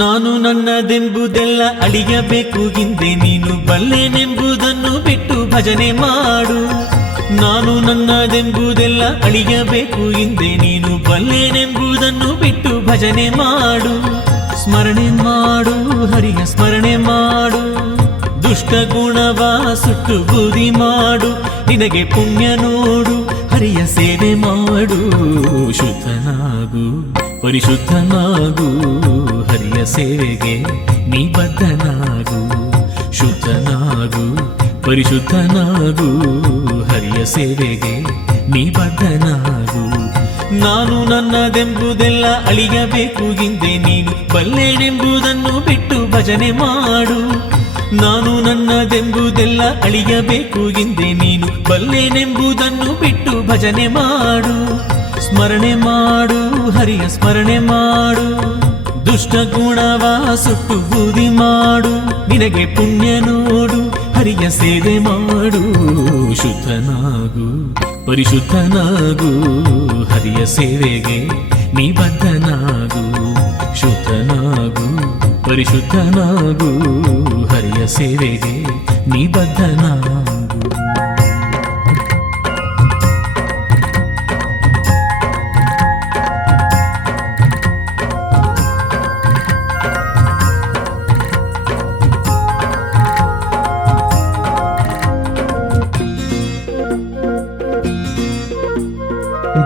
ನಾನು ನನ್ನದೆಂಬುದೆಲ್ಲ ಅಳಿಯಬೇಕು ಹಿಂದೆ ನೀನು ಬಲ್ಲೆನೆಂಬುದನ್ನು ಬಿಟ್ಟು ಭಜನೆ ಮಾಡು. ನಾನು ನನ್ನದೆಂಬುದೆಲ್ಲ ಅಳಿಯಬೇಕು ಹಿಂದೆ ನೀನು ಬಲ್ಲೆನೆಂಬುದನ್ನು ಬಿಟ್ಟು ಭಜನೆ ಮಾಡು. ಸ್ಮರಣೆ ಮಾಡು ಹರಿಯ ಸ್ಮರಣೆ ಮಾಡು, ದುಷ್ಟ ಗುಣವ ಸುಟ್ಟು ಬೂದಿ ಮಾಡು. ನಿನಗೆ ಪುಣ್ಯ ನೋಡು ಹರಿಯ ಸೇವೆ ಮಾಡು. ಶುದ್ಧನಾಗು ಪರಿಶುದ್ಧನಾಗು, ಹರಿಯ ಸೇವೆಗೆ ನೀ ಬದ್ಧನಾಗು. ಶುದ್ಧನಾಗು ಪರಿಶುದ್ಧನಾಗು, ಹರಿಯ ಸೇವೆಗೆ ನೀ ಬದ್ಧನಾಗು. ನಾನು ನನ್ನದೆಂಬುದೆಲ್ಲ ಅಳಿಯಬೇಕು ಹಿಂದೆ ನೀನು ಬಲ್ಲೆನೆಂಬುದನ್ನು ಬಿಟ್ಟು ಭಜನೆ ಮಾಡು. ನಾನು ನನ್ನದೆಂಬುದೆಲ್ಲ ಅಳಿಯಬೇಕು ಹಿಂದೆ ನೀನು ಬಲ್ಲೆನೆಂಬುದನ್ನು ಬಿಟ್ಟು ಭಜನೆ ಮಾಡು. ಸ್ಮರಣೆ ಮಾಡು ಹರಿಯ ಸ್ಮರಣೆ ಮಾಡು, ದುಷ್ಟ ಗುಣವ ಸುಟ್ಟು ಬೂದಿ ಮಾಡು. ನಿನಗೆ ಪುಣ್ಯ ನೋಡು ಹರಿಯ ಸೇವೆ ಮಾಡು. ಶುದ್ಧನಾಗು ಪರಿಶುದ್ಧನಾಗು, ಹರಿಯ ಸೇವೆಗೆ ನೀ ಬದ್ಧನಾಗು. ಶುದ್ಧನಾಗು ಪರಿಶುದ್ಧನಾಗು, ಹರಿಯ ಸೇವೆಗೆ ನೀ ಬದ್ಧನಾಗು.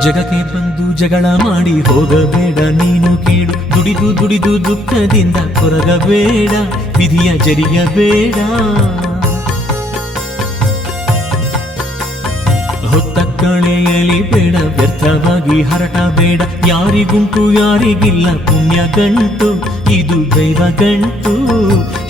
ಜಗಕ್ಕೆ ಬಂದು ಜಗಳ ಮಾಡಿ ಹೋಗಬೇಡ ನೀನು ಕೇಳು. ದುಡಿದು ದುಡಿದು ದುಃಖದಿಂದ ಕೊರಗಬೇಡ, ವಿಧಿಯ ಜರಿಯಬೇಡ. ಹೊತ್ತ ಕಳೆಯಲಿ ಬೇಡ, ವ್ಯರ್ಥವಾಗಿ ಹರಟಬೇಡ. ಯಾರಿಗುಂಟು ಯಾರಿಗಿಲ್ಲ ಪುಣ್ಯ ಗಂಟು, ಇದು ದೈವ ಗಂಟು.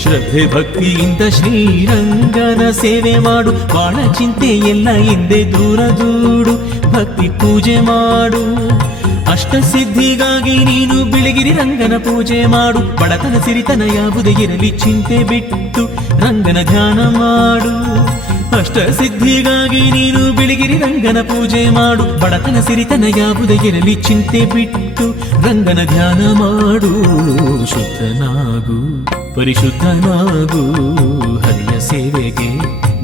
ಶ್ರದ್ಧೆ ಭಕ್ತಿಯಿಂದ ಶ್ರೀರಂಗನ ಸೇವೆ ಮಾಡು. ಬಾಳ ಚಿಂತೆ ಎಲ್ಲ ಹಿಂದೆ ದೂರ ದೂಡು, ಭಕ್ತಿ ಪೂಜೆ ಮಾಡು. ಅಷ್ಟ ಸಿದ್ಧಿಗಾಗಿ ನೀನು ಬಿಳಿಗಿರಿ ರಂಗನ ಪೂಜೆ ಮಾಡು. ಬಡತನ ಸಿರಿತನ ಯಾವುದೇ ಇರಲಿ ಚಿಂತೆ ಬಿಟ್ಟು ರಂಗನ ಧ್ಯಾನ ಮಾಡು. ಅಷ್ಟ ಸಿದ್ಧಿಗಾಗಿ ನೀನು ಬಿಳಿಗಿರಿ ರಂಗನ ಪೂಜೆ ಮಾಡು. ಬಡತನ ಸಿರಿತನ ಯಾವುದೇ ಇರಲಿ ಚಿಂತೆ ಬಿಟ್ಟು ರಂಗನ ಧ್ಯಾನ ಮಾಡು. ಶುದ್ಧನಾಗು ಪರಿಶುದ್ಧನಾಗು, ಹರಿಯ ಸೇವೆಗೆ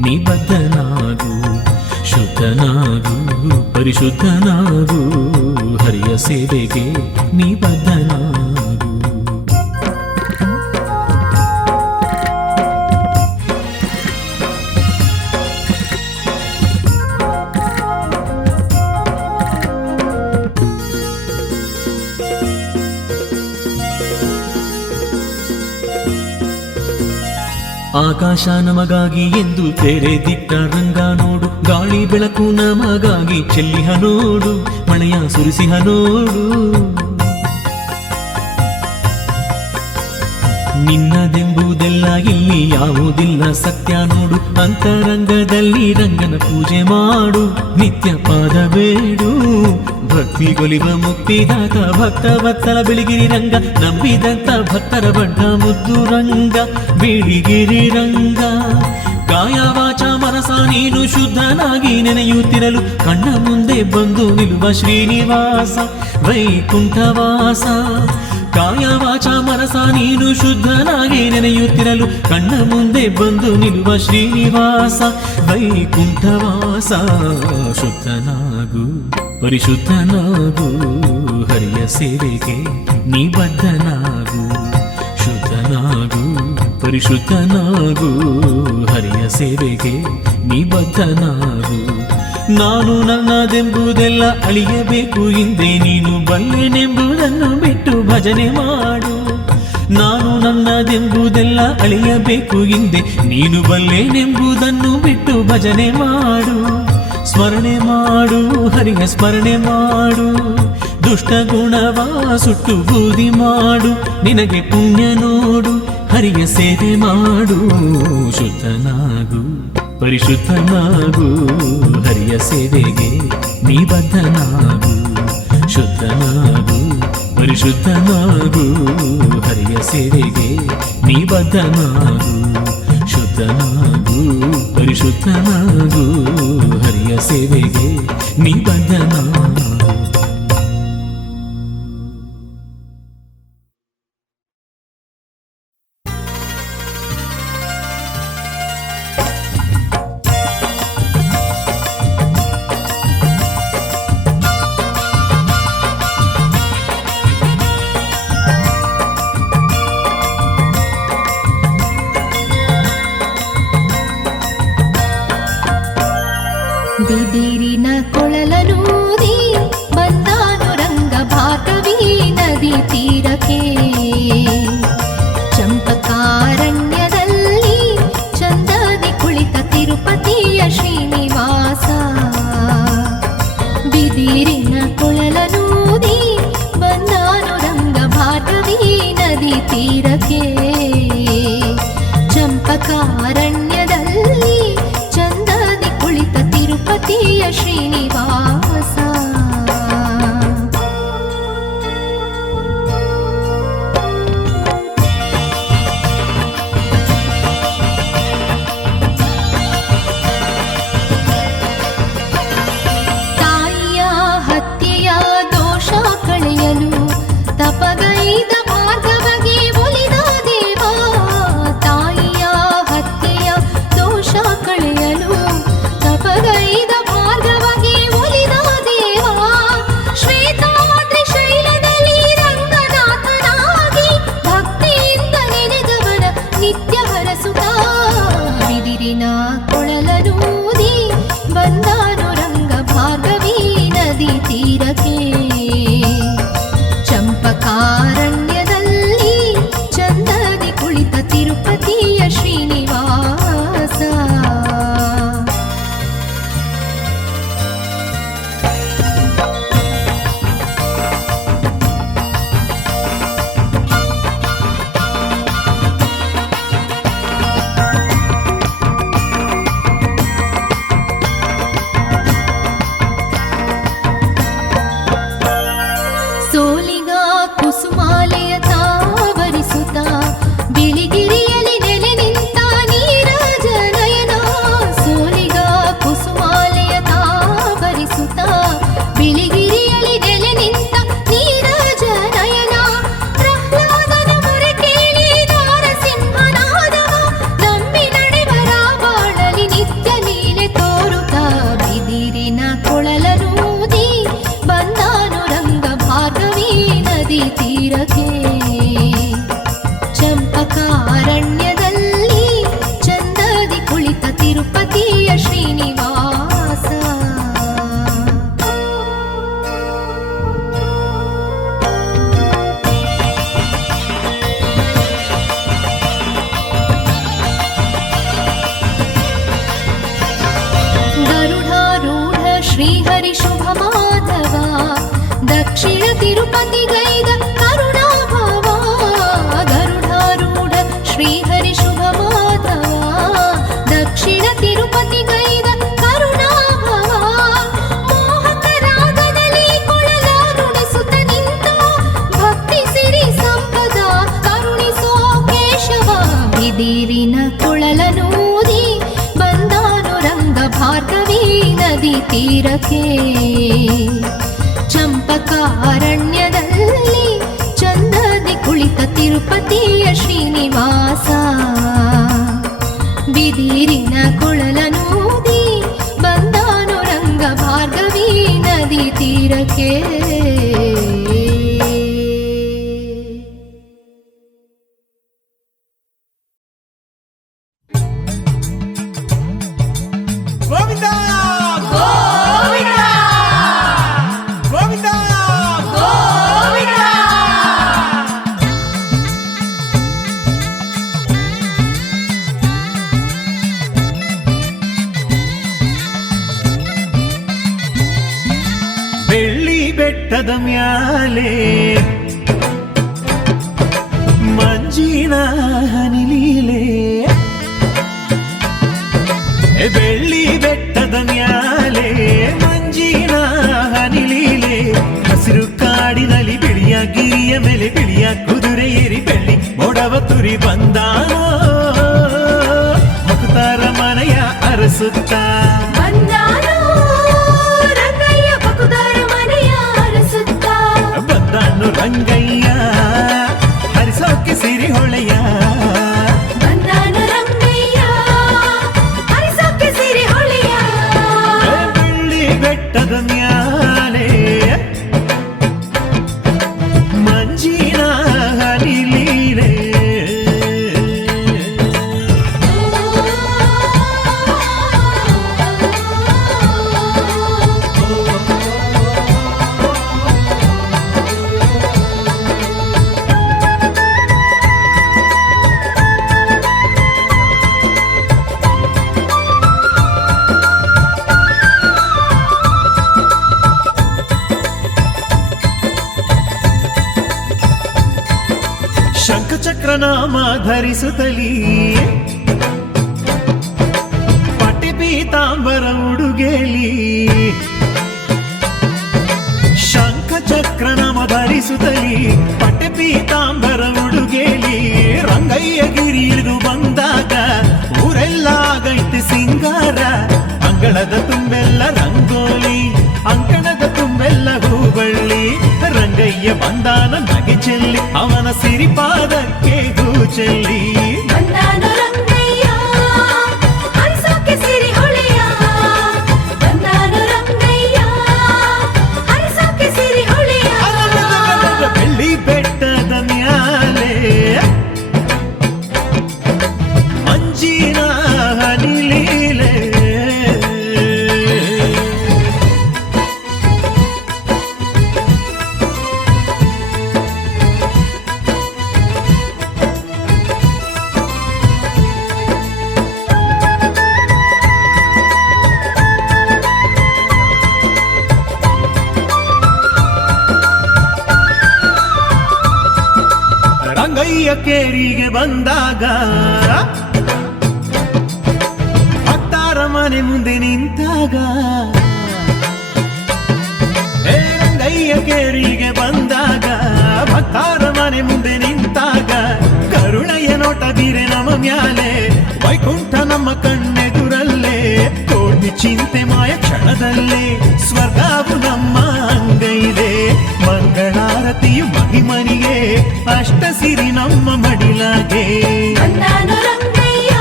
ನೀ ಬದ್ಧನಾಗು. ಶುದ್ಧನಾಗು ಪರಿಶುದ್ಧನಾಗು, ಹರಿಯ ಸೇವೆಗೆ ನೀ ಬದ್ಧನಾಗು. ಆಕಾಶ ನಮಗಾಗಿ ಎಂದು ತೆರೆದಿಟ್ಟ ರಂಗ ನೋಡು. ಗಾಳಿ ಬೆಳಕು ನಮಗಾಗಿ ಚೆಲ್ಲಿಹ ನೋಡು, ಮಳೆಯ ಸುರಿಸಿಹ ನೋಡು. ನಿನ್ನದೆಂಬುದೆಲ್ಲ ಇಲ್ಲಿ ಯಾವುದಿಲ್ಲ ಸತ್ಯ ನೋಡು. ಅಂತರಂಗದಲ್ಲಿ ರಂಗನ ಪೂಜೆ ಮಾಡು, ನಿತ್ಯ ಪಾದ ಬೇಡು. ಭಕ್ತಿ ಗೊಲಿವ ಮುಕ್ತಿದಾತ ಭಕ್ತ ವತ್ಸಲ ಬಿಳಿಗಿರಿ ರಂಗ, ನಂಬಿದಂತ ಭಕ್ತರ ಬಡ್ಡ ಮುದ್ದು ರಂಗ ಬಿಳಿಗಿರಿ ರಂಗ. ಕಾಯ ವಾಚ ಮನಸ ನೀನು ಶುದ್ಧನಾಗಿ ನೆನೆಯುತ್ತಿರಲು ಕಣ್ಣ ಮುಂದೆ ಬಂದು ನಿಲ್ಲುವ ಶ್ರೀನಿವಾಸ ವೈಕುಂಠವಾಸ. ಕಾಯ ವಾಚ ಮನಸ ನೀನು ಶುದ್ಧನಾಗಿ ನೆನೆಯುತ್ತಿರಲು ಕಣ್ಣ ಮುಂದೆ ಬಂದು ನಿಲ್ಲುವ ಶ್ರೀನಿವಾಸ ವೈಕುಂಠವಾಸ. ಶುದ್ಧನಾಗು ಪರಿಶುದ್ಧನಾಗು, ಹರಿಯ ಸೇವೆಗೆ ನೀ ಬದ್ಧನಾಗು. ಶುದ್ಧನಾಗು ಪರಿಶುದ್ಧನಾಗು, ಹರಿಯ ಸೇವೆಗೆ ನೀ ಬದ್ಧನಾಗು. ನಾನು ನನ್ನದೆಂಬುದೆಲ್ಲ ಅಳಿಯಬೇಕು ಹಿಂದೆ ನೀನು ಬಲ್ಲೆನೆಂಬುದನ್ನು ಬಿಟ್ಟು ಭಜನೆ ಮಾಡು. ನಾನು ನನ್ನದೆಂಬುದೆಲ್ಲ ಅಳಿಯಬೇಕು ಹಿಂದೆ ನೀನು ಬಲ್ಲೆನೆಂಬುದನ್ನು ಬಿಟ್ಟು ಭಜನೆ ಮಾಡು. ಸ್ಮರಣೆ ಮಾಡು ಹರಿಯ ಸ್ಮರಣೆ ಮಾಡು, ದುಷ್ಟ ಗುಣವ ಸುಟ್ಟು ಬೂದಿ ಮಾಡು. ನಿನಗೆ ಪುಣ್ಯ ನೋಡು ಹರಿಯ ಸೇವೆ ಮಾಡು. ಶುದ್ಧನಾಗು ಪರಿಶುದ್ಧನಾಗು, ಹರಿಯ ಸೇವೆಗೆ ನೀ ಬದ್ಧನಾಗು. ಶುದ್ಧನಾಗು ಪರಿಶುದ್ಧನಾಗು, ಹರಿಯ ಸೇವೆಗೆ ನೀ ಬದ್ಧನಾಗು. ಶುದ್ಧನಾಗು ಪರಿಶುದ್ಧನಾಗು, ಹರಿಯ ಸೇವೆಗೆ ನೀ ಬದ್ಧನಾಗು. ಚಂಪಕಾರಣ್ಯದಲ್ಲಿ ಚಂದದಿ ಕುಳಿತ ತಿರುಪತಿಯ ಶ್ರೀನಿವಾಸ. ಸೋಲಿಗ ಕುಸುಮಾಲಯ ತಾವರಿಸುತ್ತ ಬಿಳಿಗಿರಿಯಲಿ ನೆಲೆ ನಿಂತ ನೀರಜ ನಯನ. ಸೋಲಿಗ ಕುಸುಮಾಲಯ ತಾವರಿಸುತ್ತ ಬಿಳಿಗಿರಿಯಲಿ ನೆಲೆ ನಿಂತ ನೀರಜ ನಯನ. ಪ್ರಹ್ಲಾದನ ಮೊರೆ ಕೇಳಿ ನಾರಸಿಂಹನಾದವ ನಂಬಿ ನಡೆವರ ಬಾಳಲಿ ನಿತ್ಯ ಲೀಲೆ ತೋರುತ್ತ ಬಿದಿರಿನ ಕೊಳಲನೂದಿ ಬಂದಾನು ರಂಗ ಭಾರ್ಗವಿ ನದಿ ತೀರಕ್ಕೆ. ಚಂಪಕಾರಣ್ಯದಲ್ಲಿ ಚಂದದಿ ಕುಳಿತ ತಿರುಪತಿಯ ಶ್ರೀನಿವಾಸ. ಗರುಡಾರೂಢ ಶ್ರೀಹರಿ ಶುಭ ಮಾಧವ ದಕ್ಷಿಣ ತಿರುಪತಿಗೈದ ಕರುಣಾಭವ. ಗರುಡಾರೂಢ ಶ್ರೀಹರಿ ಶುಭ ಮಾಧವ ದಕ್ಷಿಣ ತಿರುಪತಿಗೈದ ಕರುಣಾಭವ. ಮೋಹಕ ರಾಗದಲ್ಲಿ ಕೊಳಲ ನುಡಿಸುತ್ತ ನಿಂತ ಭಕ್ತಿ ಸಿರಿ ಸಂಪದ ಕರುಣಿಸೋ ಕೇಶವ. ಬಿದಿರಿನ ಕೊಳಲನೂದಿ ಬಂದಾನು ರಂಗ ಭಾರ್ಗವಿ ನದಿ ತೀರಕ್ಕೆ. ಚಂಪಕಾರಣ್ಯದಲ್ಲಿ ಚಂದದಿ ಕುಳಿತ ತಿರುಪತಿಯ ಶ್ರೀನಿವಾಸ. ಬಿದಿರಿನ ಕೊಳಲನೂದಿ ಬಂದಾನು ರಂಗ ಭಾರ್ಗವಿ ನದಿ ತೀರಕ್ಕೆ. ಗೋವಿಂದ ಗೋವಿಂದ ಗೋವಿಂದ ಗೋವಿಂದ. ಬೆಳ್ಳಿ ಬೆಟ್ಟದ ಮ್ಯಾಲೆ ಮಂಜಿನ ಹನಿಲೀಲೆ. ಬೆಳ್ಳಿ ಬೆಟ್ಟದ ಮ್ಯಾಲೆ ಮಂಜಿನ ಹನಿಲೀಲೆ. ಹಸಿರು ಕಾಡಿನಲ್ಲಿ ಬಿಳಿಯ ಗಿರಿಯ ಮೇಲೆ ಬಿಳಿಯ ಕುದುರೆ ಏರಿ ಬೆಳ್ಳಿ ಮೊಡವ ತುರಿ ಬಂದಾನೋ. ಭಕ್ತರ ಮನೆಯ ಅರಸುತ್ತ ಬಂದಾನು ರಂಗಯ್ಯ ಭಕ್ತರ ಮನೆಯ ಅರಸುತ್ತ. ಬಂದಾನು ರಂಗಯ್ಯ ಹರಿಸೋಕೆ ಸಿರಿ ಹೊಳೆಯ. ಬಂದಾನು ರಂಗಯ್ಯ ಹರಿಸೋಕೆ ಸಿರಿ ಹೊಳೆಯ. ಬೆಳ್ಳಿ ಬೆಟ್ಟದ ಮ್ಯಾಲೆ ಮಂಜಿನ ಹನಿಲೀಲೆ. ಶಂಖಚಕ್ರನಾಮ ಧರಿಸುತ್ತಲೀ ಪಟ್ಟೆ ಪೀತಾಂಬರ ಉಡುಗೆಲಿ. ಶಂಖಚಕ್ರನಾಮ ಧರಿಸುತ್ತಲೀ ಪಟ್ಟೆ ಪೀತಾಂಬರ ಉಡುಗೆಲಿ. ರಂಗಯ್ಯ ಗಿರಿ ಇಳಿದು ಬಂದಾಗ ಊರೆಲ್ಲ ಆಗೈತೆ ಸಿಂಗಾರ. ಅಂಗಳದ ತುಂಬೆಲ್ಲ ರಂಗೋಲಿ ಅಂಕಣದ ತುಂಬೆಲ್ಲ ಹೂಬಳ್ಳಿ. ರಂಗಯ್ಯ ಬಂದಾನ ನಗೆ ಚೆಲ್ಲಿ ಅವನ ಸಿರಿಪಾದಕ್ಕೆ ಹೂ ಚೆಲ್ಲಿ. ಬಂದಾನು ರಂಗಯ್ಯ ಹರಿಸೋಕೆ ಸಿರಿ ಹೊಳೆಯ. ಬಂದಾನು ರಂಗಯ್ಯ ಹರಿಸೋಕೆ ಸಿರಿ ಹೊಳೆಯ. ಬೆಳ್ಳಿ ಬೆಟ್ಟದ ಮ್ಯಾಲೆ ಮಂಜಿನ ಹನಿಲೀಲೆ. ರಂಗಯ್ಯ ಕೇರಿಗೆ ಬಂದಾಗ ಭಕ್ತರ ಮನೆ ಮುಂದೆ ನಿಂತಾಗ ರಂಗಯ್ಯ ಕೇರಿಗೆ ಬಂದಾಗ ಭಕ್ತರ ಮನೆ ಮುಂದೆ ನಿಂತಾಗ ಕರುಣೆಯ ನೋಟ ಬೀರೆ ನಮ್ಮ ಮ್ಯಾಲೆ ವೈಕುಂಠ ನಮ್ಮ ಕಣ್ಣೆದುರಲ್ಲೇ ಕೋಟಿ ಚಿಂತೆ ಮಾಯ ಕ್ಷಣದಲ್ಲೇ ಸ್ವರ್ಗವು ನಮ್ಮ ಅಂಗೈದೆ ಮಂಗಳಾರತಿಯು ಮಹಿಮನಿಗೆ ಅಷ್ಟ ಸಿರಿ ನಮ್ಮ ಮಡಿಲಾಗೆ ಬಂದಾನು ರಂಗಯ್ಯ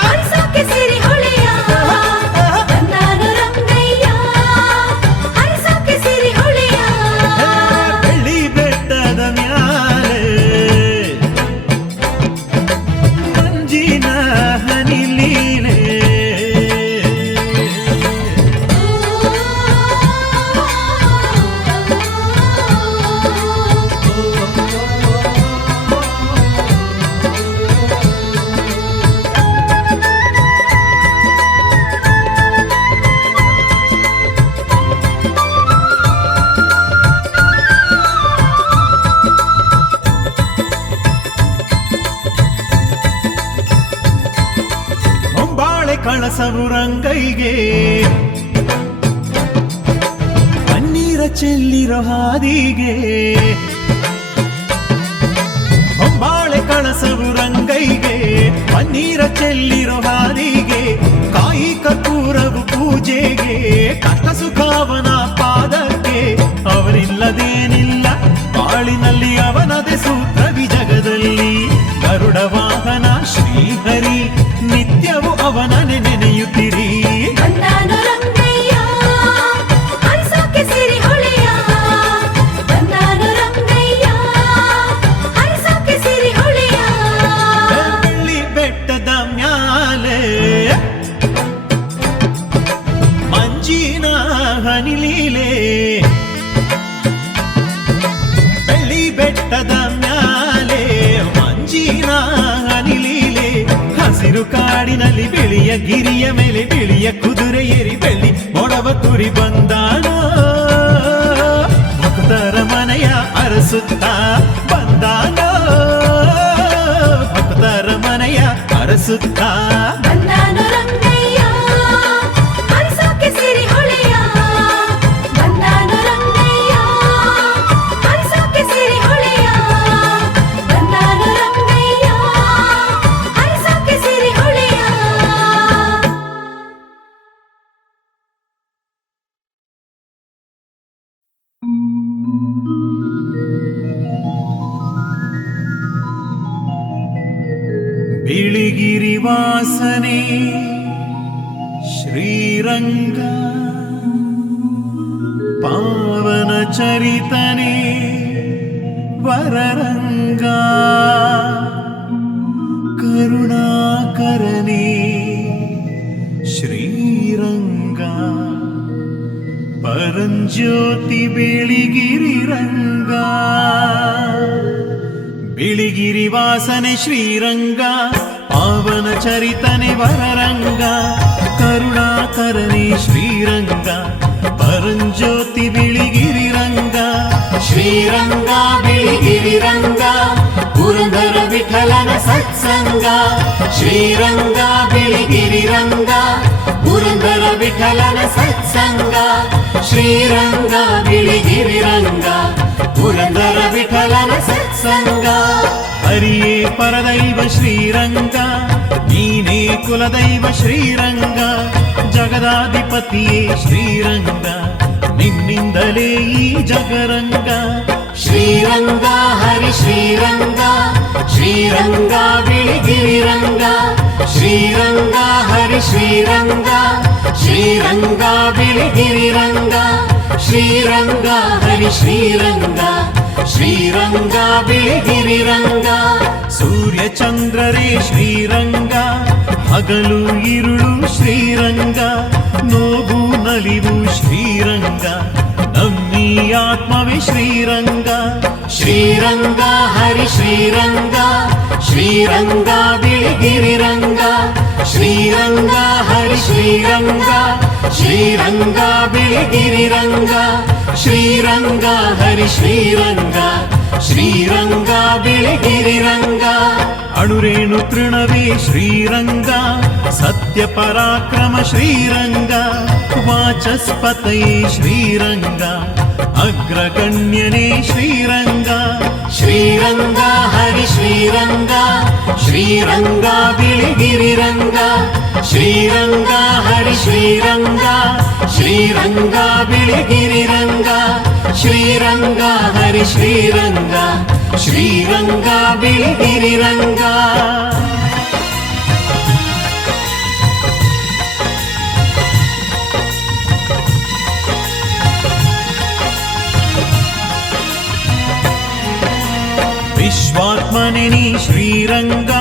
ಹರಿಸೋಕೆ ಸಿರಿ ಹೊಳೆಯ ಬಂದಾನು ರಂಗಯ್ಯ ಹರಿಸೋಕೆ ಸಿರಿ ಹೊಳೆಯ ಬೆಳ್ಳಿ ಬೆಟ್ಟದ ಮ್ಯಾಲೆ ಮಂಜಿನ ಹನಿ ಲೀಲೆ ಹೊಂಬಾಳೆ ಕಳಸವು ರಂಗೈಗೆ ಪನ್ನೀರ ಚೆಲ್ಲಿರೋ ಹಾದಿಗೆ ಹೊಂಬಾಳೆ ಕಳಸವು ರಂಗೈಗೆ ಪನ್ನೀರ ಚೆಲ್ಲಿರೋ ಹಾದಿಗೆ ಕಾಯಿ ಕರ್ಪೂರವು ಪೂಜೆಗೆ ಕಷ್ಟ ಸುಖಾವನ ಪಾದಕ್ಕೆ ಅವರಿಲ್ಲದೇನಿಲ್ಲ ಬಾಳಿನಲ್ಲಿ ಅವನದೇ ಸೂತ್ರವಿ ಜಗದಲ್ಲಿ ಗರುಡ ವಾಹನ ಶ್ರೀಹರಿ ನಿತ್ಯವು ಅವನನೆ ನೆನೆಯುತ್ತಿರಿ ಬಂದಾನು ರಂಗಯ್ಯ ಹರಿಸೋಕೆ ಸಿರಿ ಹೊಳೆಯ ಬಂದಾನು ರಂಗಯ್ಯ ಹರಿಸೋಕೆ ಸಿರಿ ಹೊಳೆಯ ಬೆಳ್ಳಿ ಬೆಟ್ಟದ ಮ್ಯಾಲೆ ಮಂಜಿನ ಹನಿ ಲೀಲೆ ಬೆಳ್ಳಿ ಬೆಟ್ಟದ ಮ್ಯಾಲೆ ಮಂಜಿನ ಹನಿ ಲೀಲೆ ಹಸಿರು ಕಾಡಿನಲ್ಲಿ ಬಿಳಿಯ ಗಿರಿಯ ಮೇಲೆ ಬಿಳಿಯ ಕುದುರೆ ಏರಿ ಬೆಳ್ಳಿ ಮೊಡವ ತುರಿ ಬಂದಾನೋ ಭಕ್ತರ ಮನೆಯ ಅರಸುತ್ತಾ ಬಂದಾನೋ ಭಕ್ತರ ಮನೆಯ ಅರಸುತ್ತಾ ಬಂದಾನು ರಂಗಯ್ಯ ಹರಿಸೋಕೆ ಸಿರಿ ಹೊಳೆಯ ಬಂದಾನು ರಂಗಯ್ಯ ಹರಿಸೋಕೆ ಸಿರಿ ಹೊಳೆಯ ಬಂದಾನು ರಂಗಯ್ಯ ಹರಿಸೋಕೆ ಸಿರಿ ಹೊಳೆಯ ಬಿಳಿಗಿರಿ ವಾಸನೆ ಶ್ರೀರಂಗ ಪಾವನ ಚರಿತನೆ ವರರಂಗ ಕರುಣಾಕರನೆ ಶ್ರೀರಂಗ ಪರಂಜ್ಯೋತಿ ಬಿಳಿಗಿರಿ ರಂಗ ಬಿಳಿಗಿರಿ ವಾಸನೆ ಶ್ರೀರಂಗ ಪಾವನ ಚರಿತನೆ ವರರಂಗ ಕರುಣಾಕರನೆ ಶ್ರೀರಂಗ ಪರಂಜ್ಯೋತಿ ಬಿಳಿಗಿರಿ ರಂಗ ಶ್ರೀರಂಗ ಬಿಳಿಗಿರಿ ರಂಗ ಪುರಂದರ ವಿಠಲನ ಸತ್ಸಂಗ ಶ್ರೀರಂಗ ಬಿಳಿಗಿರಿ ರಂಗ ಪುರಂದರ ವಿಠಲನ ಸತ್ಸಂಗ ಶ್ರೀರಂಗ ಬಿಳಿಗಿರಿ ರಂಗ ಪುರಂದರ ವಿಠಲನ ಸತ್ಸಂಗ ಹರಿಯೇ ಪರದೈವ ಶ್ರೀರಂಗ ನೀನೇ ಕುಲದೈವ ಶ್ರೀರಂಗ ಜಗದಾಧಿಪತಿಯೇ ಶ್ರೀರಂಗ ನಿನ್ನಿಂದಲೇ ಈ ಜಗರಂಗ ಶ್ರೀರಂಗ ಹರಿ ಶ್ರೀರಂಗ ಶ್ರೀರಂಗ ಬಿಳಿಗಿರಿ ರಂಗ ಶ್ರೀರಂಗ ಹರಿ ಶ್ರೀರಂಗ ಶ್ರೀರಂಗ ಬಿಳಿಗಿರಿ ರಂಗ ಶ್ರೀರಂಗ ಹರಿ ಶ್ರೀರಂಗ ಶ್ರೀರಂಗ ಬಿಳಿಗಿರಿ ರಂಗ ಸೂರ್ಯ ಚಂದ್ರರೇ ಶ್ರೀರಂಗ ಹಗಲು ಇರುಳು ಶ್ರೀರಂಗ ನೋವು ನಲಿವು ಶ್ರೀರಂಗ ನಮ್ಮಿ ಆತ್ಮವೇ ಶ್ರೀರಂಗ ಶ್ರೀರಂಗ ಹರಿ ಶ್ರೀರಂಗ ಶ್ರೀರಂಗ ಬಿಳಿಗಿರಿ ರಂಗ ಶ್ರೀರಂಗ ಹರಿ ಶ್ರೀರಂಗ ಶ್ರೀರಂಗ ಬಿಳಿಗಿರಿ ರಂಗ ಶ್ರೀರಂಗ ಹರಿ ಶ್ರೀರಂಗ ಶ್ರೀರಂಗ ಬಿಳಿಗಿರಿರಂಗ ಅಣುರೇಣು ತೃಣವೇ ಶ್ರೀರಂಗ ಸತ್ಯ ಪರಾಕ್ರಮ ಶ್ರೀರಂಗ ವಾಚಸ್ಪತಯೇ ಶ್ರೀರಂಗ ಅಗ್ರಗಣ್ಯನೇ ಶ್ರೀರಂಗ ಶ್ರೀರಂಗ ಹರಿ ಶ್ರೀರಂಗ ಶ್ರೀರಂಗ ಬಿಳಿಗಿರಿರಂಗ ಶ್ರೀರಂಗ ಹರಿ ಶ್ರೀರಂಗ ಶ್ರೀರಂಗ ಬಿಳಿಗಿರಿರಂಗ ಶ್ರೀರಂಗ ಹರಿ ಶ್ರೀರಂಗ ಶ್ರೀರಂಗ ಬಿಳಿಗಿರಿರಂಗ ವಿಶ್ವಾತ್ಮನೇ ಶ್ರೀರಂಗ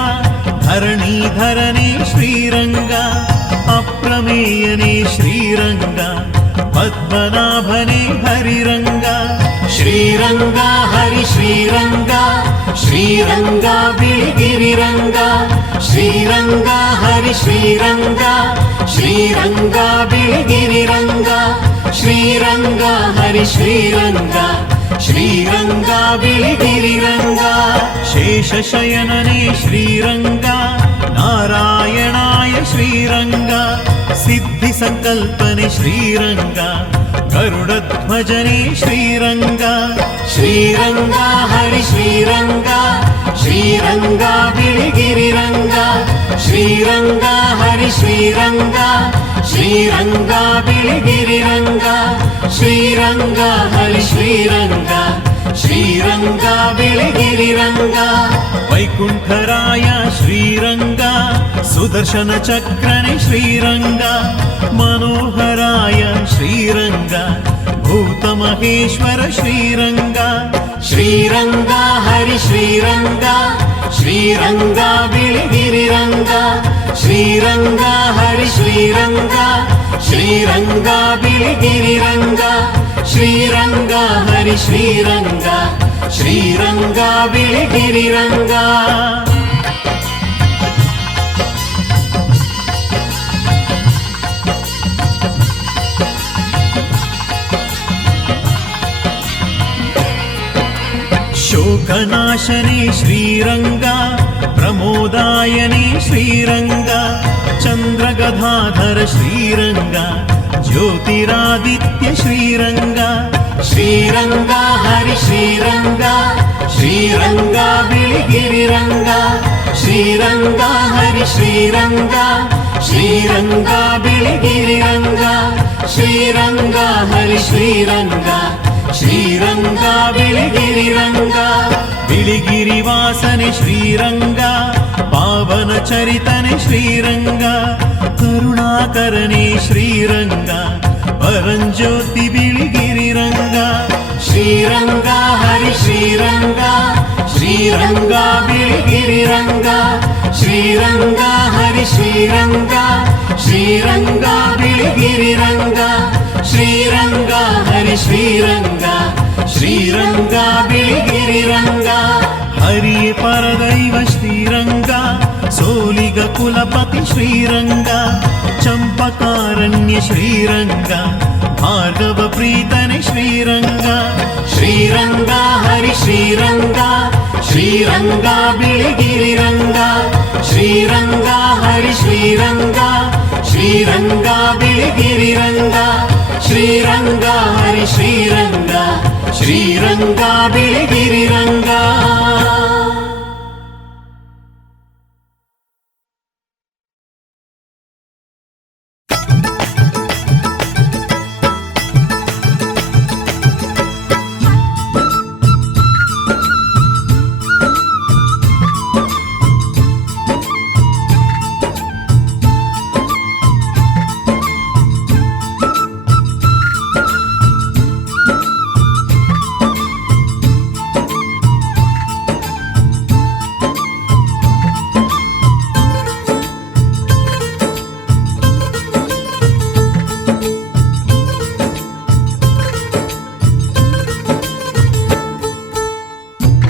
ಧರಣೀಧರನೇ ಶ್ರೀರಂಗ ಅಪ್ರಮೇಯನೇ ಶ್ರೀರಂಗ ಪದ್ಮನಾಭನೇ ಹರಿರಂಗ ಶ್ರೀರಂಗ ಹರಿ ಶ್ರೀರಂಗ ಶ್ರೀರಂಗ ಬಿಳಿಗಿರಿರಂಗ ಶ್ರೀರಂಗ ಹರಿ ಶ್ರೀರಂಗ ಶ್ರೀರಂಗ ಬಿಳಿಗಿರಿರಂಗ ಶ್ರೀರಂಗ ಹರಿ ಶ್ರೀರಂಗ ಶ್ರೀರಂಗ ಬಿಳಿಗಿರಿರಂಗ ಶೇಷಶಯನನೇ ಶ್ರೀರಂಗ ನಾರಾಯಣಾಯ ಶ್ರೀರಂಗ ಸಿದ್ಧಿ ಸಂಕಲ್ಪನೆ ಶ್ರೀರಂಗ ಗರುಡಧ್ವಜನೇ ಶ್ರೀರಂಗ ಶ್ರೀರಂಗ ಹರಿ ಶ್ರೀರಂಗ ಶ್ರೀರಂಗ ಬಿಳಿಗಿರಿರಂಗ ಶ್ರೀರಂಗ ಹರಿ ಶ್ರೀರಂಗ ಶ್ರೀರಂಗ ಬಿಳಿಗಿರಿರಂಗ ಶ್ರೀರಂಗ ಹರಿ ಶ್ರೀರಂಗ ಶ್ರೀರಂಗ ಬಿಳಿಗಿರಿರಂಗ ವೈಕುಂಠರಾಯ ಶ್ರೀರಂಗ ಸುದರ್ಶನ ಚಕ್ರನೆ ಶ್ರೀರಂಗ ಮನೋಹರಾಯ ಶ್ರೀರಂಗ ಭೂತ ಮಹೇಶ್ವರ ಶ್ರೀರಂಗ ಶ್ರೀರಂಗ ಹರಿ ಶ್ರೀರಂಗ ಶ್ರೀರಂಗ ಬಿಳಿಗಿರಿರಂಗ ಶ್ರೀರಂಗ ಹರಿ ಶ್ರೀರಂಗ ಶ್ರೀರಂಗ ಬಿಳಿಗಿರಿರಂಗ ಶ್ರೀರಂಗ ಹರಿ ಶ್ರೀರಂಗ ಶ್ರೀರಂಗ ಬಿಳಿಗಿರಿರಂಗ ಶೋಕನಾಶನೇ ಶ್ರೀರಂಗ ಪ್ರಮೋದಾಯನೇ ಶ್ರೀರಂಗ ಚಂದ್ರಗಧಾಧರ ಶ್ರೀರಂಗ ಜ್ಯೋತಿರಾದಿತ್ಯ ಶ್ರೀರಂಗ ಶ್ರೀರಂಗ ಹರಿ ಶ್ರೀರಂಗ ಶ್ರೀರಂಗ ಬಿಳಿಗಿರಿರಂಗ ಶ್ರೀರಂಗ ಹರಿ ಶ್ರೀರಂಗ ಶ್ರೀರಂಗ ಬಿಳಿಗಿರಿರಂಗ ಶ್ರೀರಂಗ ಹರಿ ಶ್ರೀರಂಗ ಶ್ರೀರಂಗ ಬಿಳಿಗಿರಿರಂಗ ಬಿಳಿಗಿರಿ ವಾಸನೆ ಶ್ರೀರಂಗ ಪಾವನ ಚರಿತನೆ ಶ್ರೀರಂಗ ಕರುಣಾಕರನೇ ಶ್ರೀರಂಗ ಪರಂಜ್ಯೋತಿ ಬಿಳಿಗಿರಿರಂಗ ಶ್ರೀರಂಗ ಹರಿ ಶ್ರೀರಂಗ ಶ್ರೀರಂಗ ಬಿಳಿಗಿರಿರಂಗ ಶ್ರೀರಂಗ ಹರಿ ಶ್ರೀರಂಗ ಶ್ರೀರಂಗ ಬಿಳಿಗಿರಿರಂಗ ಶ್ರೀರಂಗ ಹರಿ ಶ್ರೀರಂಗ ಶ್ರೀರಂಗ ಬಿಳಿಗಿರಿರಂಗ ಹರಿಯೇ ಪರದೈವ ಶ್ರೀರಂಗ ಸೋಲಿಗ ಕುಲಪತಿ ಶ್ರೀರಂಗ ಚಂಪಕಾರಣ್ಯ ಶ್ರೀರಂಗ ಭಾರ್ಗವ ಪ್ರೀತನೆ ಶ್ರೀರಂಗ ಶ್ರೀರಂಗ ಹರಿ ಶ್ರೀರಂಗ ಶ್ರೀರಂಗ ಬಿಳಿಗಿರಿರಂಗ ಶ್ರೀರಂಗ ಹರಿ ಶ್ರೀರಂಗ ಶ್ರೀರಂಗ ಬಿಳಿಗಿರಿರಂಗ ಶ್ರೀರಂಗ ಹರಿ ಶ್ರೀರಂಗ ಶ್ರೀರಂಗ ಬಿಳಿಗಿರಿರಂಗ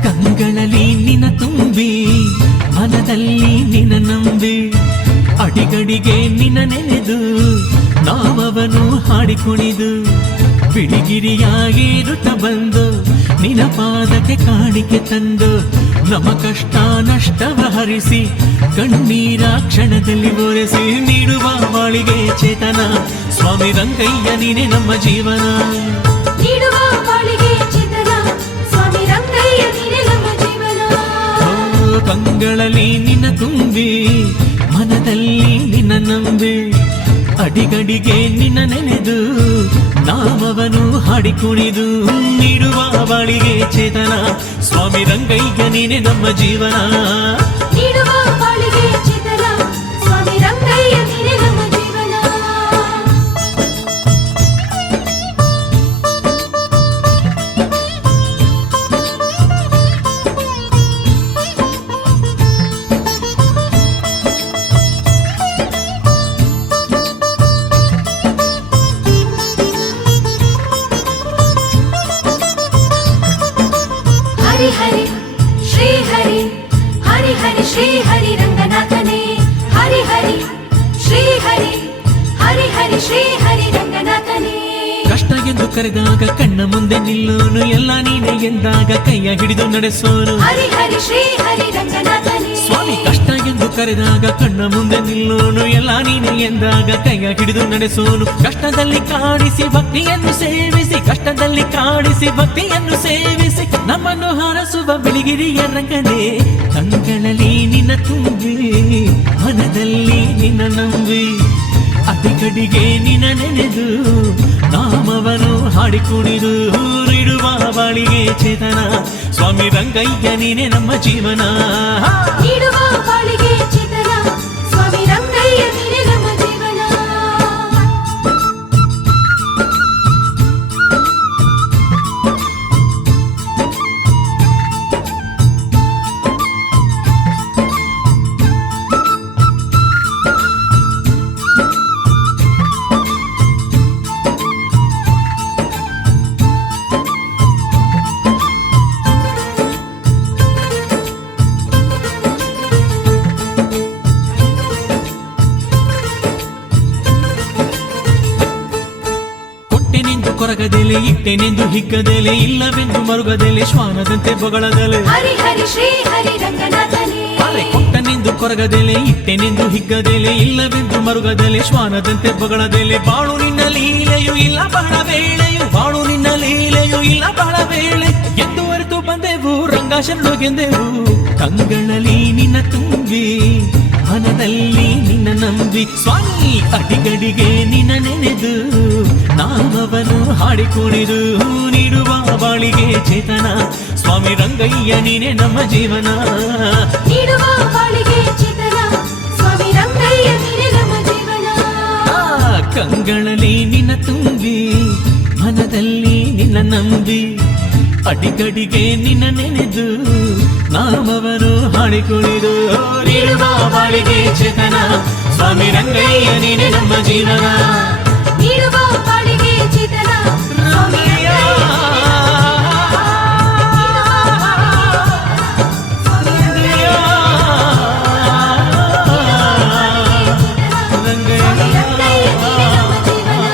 ಕಂಗಳಲ್ಲಿ ನಿನ ತುಂಬಿ ಮನದಲ್ಲಿ ನಿನ ನಂಬಿ ಅಡಿಗಡಿಗೆ ನಿನ ನೆನೆದು ನಾವವನು ಹಾಡಿ ಕುಣಿದು ಬಿಳಿಗಿರಿಯ ಏರುತ್ತ ಬಂದು ನಿನ ಪಾದಕ್ಕೆ ಕಾಣಿಕೆ ತಂದು ನಮ್ಮ ಕಷ್ಟ ನಷ್ಟವ ಹರಿಸಿ ಕಣ್ಣೀರ ಕ್ಷಣದಲ್ಲಿ ಒರೆಸಿ ನೀಡುವ ಬಾಳಿಗೆ ಚೇತನ ಸ್ವಾಮಿ ರಂಗಯ್ಯ ನೀನೆ ನಮ್ಮ ಜೀವನ ನೀಡುವ ಬಾಳಿಗೆ ಚಿತ್ತನ ಸ್ವಾಮಿ ರಂಗಯ್ಯ ನೀನೆ ನಮ್ಮ ಜೀವನ ಓ, ಕಂಗಳಲ್ಲಿ ನಿನ್ನ ತುಂಬಿ ಮನದಲ್ಲಿ ನಿನ್ನ ನಂಬಿ ಅಡಿಗಡಿಗೆ ನಿನ್ನ ನೆನೆದು ನಾಮವನು ಹಾಡಿ ಕುಣಿದು ನೀಡುವ ಬಾಳಿಗೆ ಚೇತನ ಸ್ವಾಮಿ ರಂಗಯ್ಯ ನೀನೆ ನಮ್ಮ ಜೀವನ ನೀಡುವ ಬಾಳಿಗೆ ಚಿತ್ತನ ಸ್ವಾಮಿ ರಂಗಯ್ಯ ನೀನೆ ನಮ್ಮ ಜೀವನ ಹರಿ ಹರಿ ಶ್ರೀ ಹರಿ ಹರಿ ಹರಿ ಶ್ರೀ ಹರಿ ರಂಗನಾಥನೇ ಹರಿ ಹರಿ ಶ್ರೀ ಹರಿ ಹರಿ ಹರಿ ಶ್ರೀ ಹರಿ ರಂಗನಾಥನೇ ಕಷ್ಟ ಎಂದು ಕರೆದಾಗ ಕಣ್ಣ ಮುಂದೆ ನಿಲ್ಲೋನು ಎಲ್ಲ ನೀನೆ ಎಂದಾಗ ಕೈಯ ಹಿಡಿದು ನಡೆಸೋನು ಹರಿ ಹರಿ ಶ್ರೀ ಹರಿ ರಂಗನಾಥನೇ ಸ್ವಾಮಿ ಕಷ್ಟ ಎಂದು ಕರೆದಾಗ ಕಣ್ಣ ಮುಂದೆ ನಿಲ್ಲೋನು ಎಲ್ಲ ನೀನೆ ಎಂದಾಗ ಕೈಯ ಹಿಡಿದು ನಡೆಸೋನು ಕಷ್ಟದಲ್ಲಿ ಕಾಡಿಸಿ ಭಕ್ತಿಯನ್ನು ಸೇವಿಸಿ ಕಷ್ಟದಲ್ಲಿ ಕಾಡಿಸಿ ಭಕ್ತಿಯನ್ನು ಸೇವಿಸಿ ನಮ್ಮನ್ನು ಹರಸುವ ಬಿಳಿಗಿರಿಯ ರಂಗನೇ ಕಂಗಳಲ್ಲಿ ನಿನ್ನ ತುಂಬಿ ಮನದಲ್ಲಿ ನಿನ್ನ ನಂಬಿ ಅತಿಕಡಿಗೆ ನಿನ್ನ ನೆನೆದು ನಾಮವನು ಹಾಡಿ ಕುಣಿದು ನೀಡುವ ಬಾಳಿಗೆ ಚೇತನ ಸ್ವಾಮಿ ರಂಗಯ್ಯ ನೀನೆ ನಮ್ಮ ಜೀವನ ನೀಡುವ ಬಾಳಿಗೆ ಚಿತ್ತನ ಸ್ವಾಮಿ ರಂಗಯ್ಯ ನೀನೆ ನಮ್ಮ ಜೀವನ ಕೊಟ್ಟೆನೆಂದು ಕೊರಗದೆಲೆ ಇಟ್ಟೆನೆಂದು ಹಿಗ್ಗದೆಲೆ ಇಲ್ಲವೆಂದು ಮರುಗದೆಲೆ ಶ್ವಾನದಂತೆ ಬೊಗಳದಲೆ ಹರಿ ಹರಿ ಶ್ರೀ ಹರಿ ರಂಗನಾಥನೇ ಅರೆ ಕೊಟ್ಟನೆಂದು ಕೊರಗದೆಲೆ ಇಟ್ಟೆನೆಂದು ಹಿಗ್ಗದೆಲೆ ಇಲ್ಲವೆಂದು ಮರುಗದೆಲೆ ಶ್ವಾನದಂತೆ ಬೊಗಳದೆಲೆ ಬಾಳು ನಿನ್ನ ಲೀಲೆಯು ಇಲ್ಲ ಬಹಳ ವೇಳೆಯು ಬಾಳು ನಿನ್ನ ಲೀಲೆಯು ಇಲ್ಲ ಬಹಳ ವೇಳೆ ಎಂದು ಅರಿತು ಬಂದೆವು ರಂಗಾಶರಣಗೆಂದೆವು ಕಂಗಳಲ್ಲಿ ನಿನ್ನ ತುಂಬಿ ಮನದಲ್ಲಿ ನಿನ್ನ ನಂಬಿ ಸ್ವಾಮಿ ಅಡಿಗಡಿಗೆ ನಿನ್ನ ನೆನೆದು ನಾಮವನು ಹಾಡಿ ಕುಣಿದು ನೀಡುವ ಬಾಳಿಗೆ ಚೇತನ ಸ್ವಾಮಿ ರಂಗಯ್ಯ ನೀನೆ ನಮ್ಮ ಜೀವನ ನೀಡುವ ಬಾಳಿಗೆ ಚಿತ್ತನ ಸ್ವಾಮಿ ರಂಗಯ್ಯ ನೀನೆ ನಮ್ಮ ಜೀವನ ಆ, ಕಂಗಳಲ್ಲಿ ನಿನ್ನ ತುಂಬಿ ಮನದಲ್ಲಿ ನಿನ್ನ ನಂಬಿ ಅಡಿಗಡಿಗೆ ನಿನ್ನ ನೆನೆದು ನಾಮವನು ಹಾಡಿ ಕುಣಿದು ನೀಡುವ ಬಾಳಿಗೆ ಚೇತನ ಸ್ವಾಮಿ ರಂಗಯ್ಯ ನೀನೆ ನಮ್ಮ ಜೀವನ ನೀಡುವ ಬಾಳಿಗೆ ಚಿತ್ತನ ಸ್ವಾಮಿ ರಂಗಯ್ಯ ಸ್ವಾಮಿ ರಂಗಯ್ಯ ಸ್ವಾಮಿ ರಂಗಯ್ಯ ನೀನೆ ನಮ್ಮ ಜೀವನ